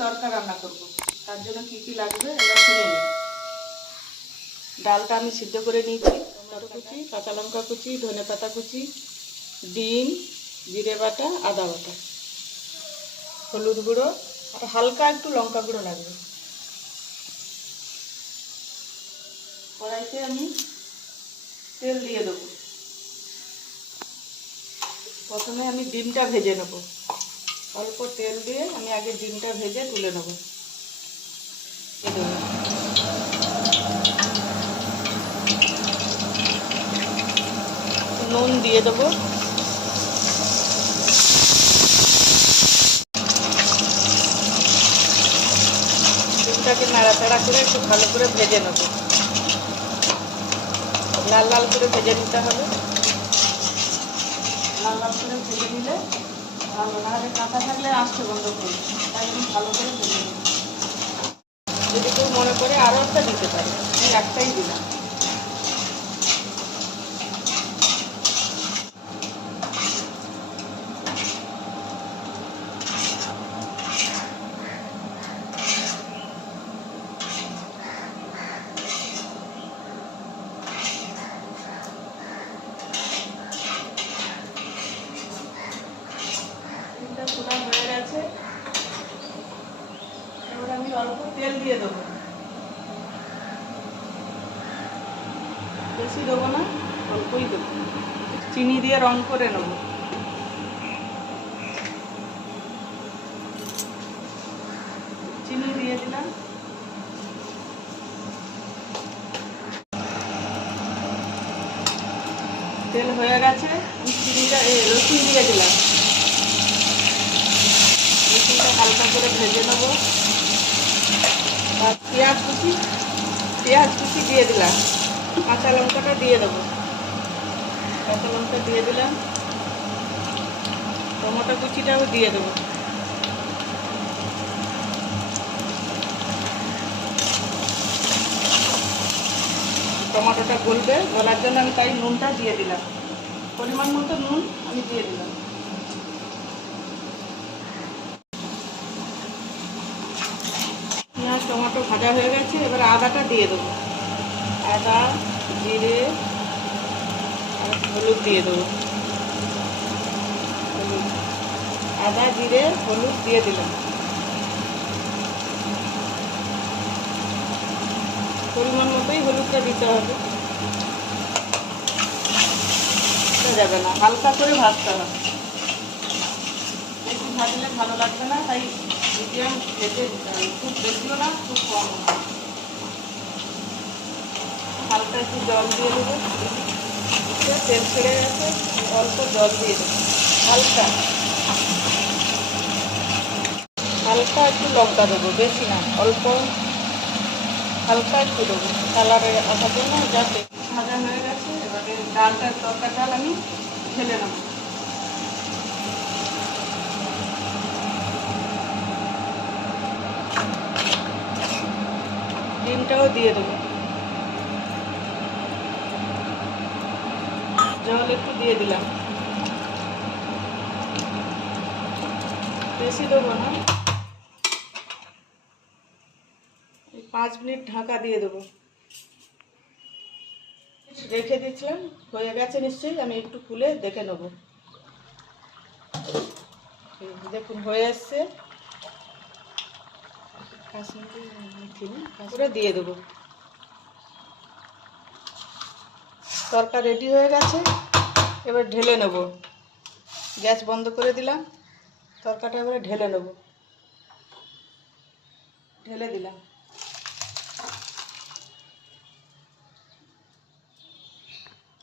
তরকা রান্না করব। তার জন্য কি কি লাগবে এবার শুনে নিই। ডালটা আমি সিদ্ধ করে নিয়েছি। টমেটো কুচি, কাঁচা লঙ্কা কুচি, ধনেপাতা কুচি, ডিম, জিরে বাটা, আদা বাটা, হলুদ গুঁড়ো আর হালকা একটু লঙ্কা গুঁড়ো লাগবে। কড়াইতে আমি তেল দিয়ে দেবো। প্রথমে আমি ডিমটা ভেজে নেব। অল্প তেল দিয়ে আমি আগে ডিমটা ভেজে তুলে নেব। নুন দিয়ে দেবো। ডিমটাকে নাড়াচাড়া করে একটু ভালো করে ভেজে নেব। লাল লাল করে ভেজে নিতে হবে। লাল লাল করে ভেজে নিলে ভালো, নাহলে কাঁচা থাকলে আঁচটা বন্ধ করবে। তাই আমি ভালো করে ভেজে নেব। যদি কেউ মনে করে আরও একটা দিতে পারে, আমি একটাই দিলাম। চুলা হয়ে গেছে, এবার আমি অল্প তেল দিয়ে দেবো। বেশি দেবো না, অল্পই দেবো। চিনি দিয়ে রং করে নেব। চিনি দিয়ে দিলাম। তেল হয়ে গেছে, আমি চিনিটা রসুন দিয়ে দিলাম। রসুনটা হালকা করে ভেজে নেব। আর পেঁয়াজ কুচি দিয়ে দিলাম। কাঁচা লঙ্কাটা দিয়ে দেবো। কাঁচা লঙ্কা দিয়ে দিলাম। টমেটো কুচিটাও দিয়ে দেবো। টমেটোটা গলবে, গলার জন্য আমি তাই নুনটা দিয়ে দিলাম। পরিমাণ মতো নুন আমি দিয়ে দিলাম। পেঁয়াজ টমেটো ভাজা হয়ে গেছে, এবার আদাটা দিয়ে দেবো। আদা, জিরে আর হলুদ দিয়ে দেবো। আদা, জিরে, হলুদ দিয়ে দিলাম। পরিমাণ মতোই হলুদটা দিতে হবে, যাবে না, হালকা করে ভাজতে হবে। বেশি ভাজলে ভালো লাগবে না, তাই মিডিয়াম ভেজে দিতে হবে। খুব বেশিও না, খুব কম না। হালকা একটু জল দিয়ে দেবো। তেল ছেড়ে গেছে, অল্প জল দিয়ে দেবো। হালকা হালকা একটু লঙ্কা দেবো, বেশি না, অল্প হালকা একটু দেবো কালারের আসার জন্য। যাতে ভাজা হয়ে গেছে, এবারে ডালটার তরকার ডাল আমি ঢেলে নেব। ডিমটাও দিয়ে দেবো। জল একটু দিয়ে দিলাম, বেশি দেবো না। 5 মিনিট ঢাকা দিয়ে দেবো। রেখে দিচ্ছিলাম, হয়ে গেছে নিশ্চয়ই। আমি একটু খুলে দেখে নেব। দেখুন হয়ে এসছে। করে দিয়ে দেবো। তরকা রেডি হয়ে গেছে, এবার ঢেলে নেব। গ্যাস বন্ধ করে দিলাম। তরকাটা এবারে ঢেলে নেব। ঢেলে দিলাম।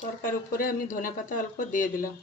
তরকার উপরে আমি ধনেপাতা অল্প দিয়ে দিলাম।